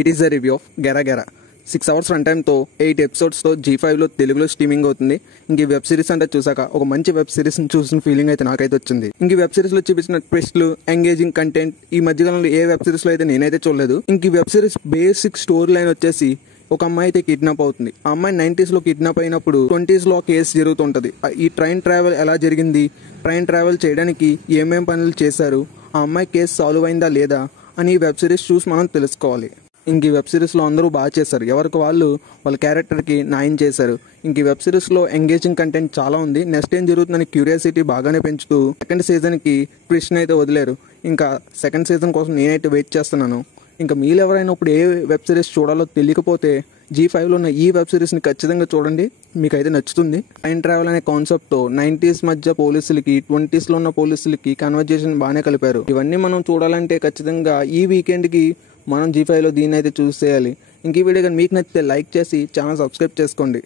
It is the review of గెరా గెరా. 6 hours run టైమ్తో 8 ఎపిసోడ్స్తో G5లో తెలుగులో స్ట్రీమింగ్ అవుతుంది. ఇంక ఈ వెబ్ సిరీస్ అంటే చూసాక ఒక మంచి వెబ్ సిరీస్ని చూసిన ఫీలింగ్ అయితే నాకైతే వచ్చింది. ఇంక ఈ వెబ్ సిరీస్లో చూపించిన ట్విస్ట్లు, ఎంగేజింగ్ కంటెంట్ ఈ మధ్యకాలంలో ఏ వెబ్ సిరీస్లో అయితే నేనైతే చూడలేదు. ఇంక ఈ web series basic story line వచ్చేసి ఒక అమ్మాయి అయితే కిడ్నాప్ అవుతుంది. ఆ అమ్మాయి 90s లో కిడ్నాప్ అయినప్పుడు 20s లో కేసు జరుగుతుంటది. ఈ ట్రైన్ ట్రావెల్ ఎలా జరిగింది, ట్రైన్ ట్రావెల్ చేయడానికి ఏమేం పనులు చేశారు, ఆ అమ్మాయి కేసు సాల్వ్ అయిందా లేదా అని ఈ వెబ్ సిరీస్ చూసి మనం తెలుసుకోవాలి. ఇంక ఈ వెబ్ సిరీస్లో అందరూ బాగా చేశారు, ఎవరికి వాళ్ళు వాళ్ళ క్యారెక్టర్కి న్యాయం చేశారు. ఇంక ఈ వెబ్ సిరీస్లో ఎంగేజింగ్ కంటెంట్ చాలా ఉంది. నెక్స్ట్ ఏం జరుగుతుందని క్యూరియాసిటీ బాగానే పెంచుతూ సెకండ్ సీజన్కి ట్విస్ట్ అయితే వదిలేరు. ఇంకా సెకండ్ సీజన్ కోసం నేనైతే వెయిట్ చేస్తున్నాను. ఇంకా మీరు ఎవరైనా ఇప్పుడు ఏ వెబ్ సిరీస్ చూడాలో తెలియకపోతే G5లో ఉన్న ఈ వెబ్ సిరీస్ని ఖచ్చితంగా చూడండి, మీకైతే నచ్చుతుంది. టైం ట్రావెల్ అనే కాన్సెప్ట్తో 90s మధ్య పోలీసులకి 20s లో ఉన్న పోలీసులకి కన్వర్జేషన్ బాగానే కలిపారు. ఇవన్నీ మనం చూడాలంటే ఖచ్చితంగా ఈ వీకెండ్కి మనం G5లో దీన్ని అయితే చూసేయాలి. ఇంక ఈ వీడియో కానీ మీకు నచ్చితే లైక్ చేసి ఛానల్ సబ్స్క్రైబ్ చేసుకోండి.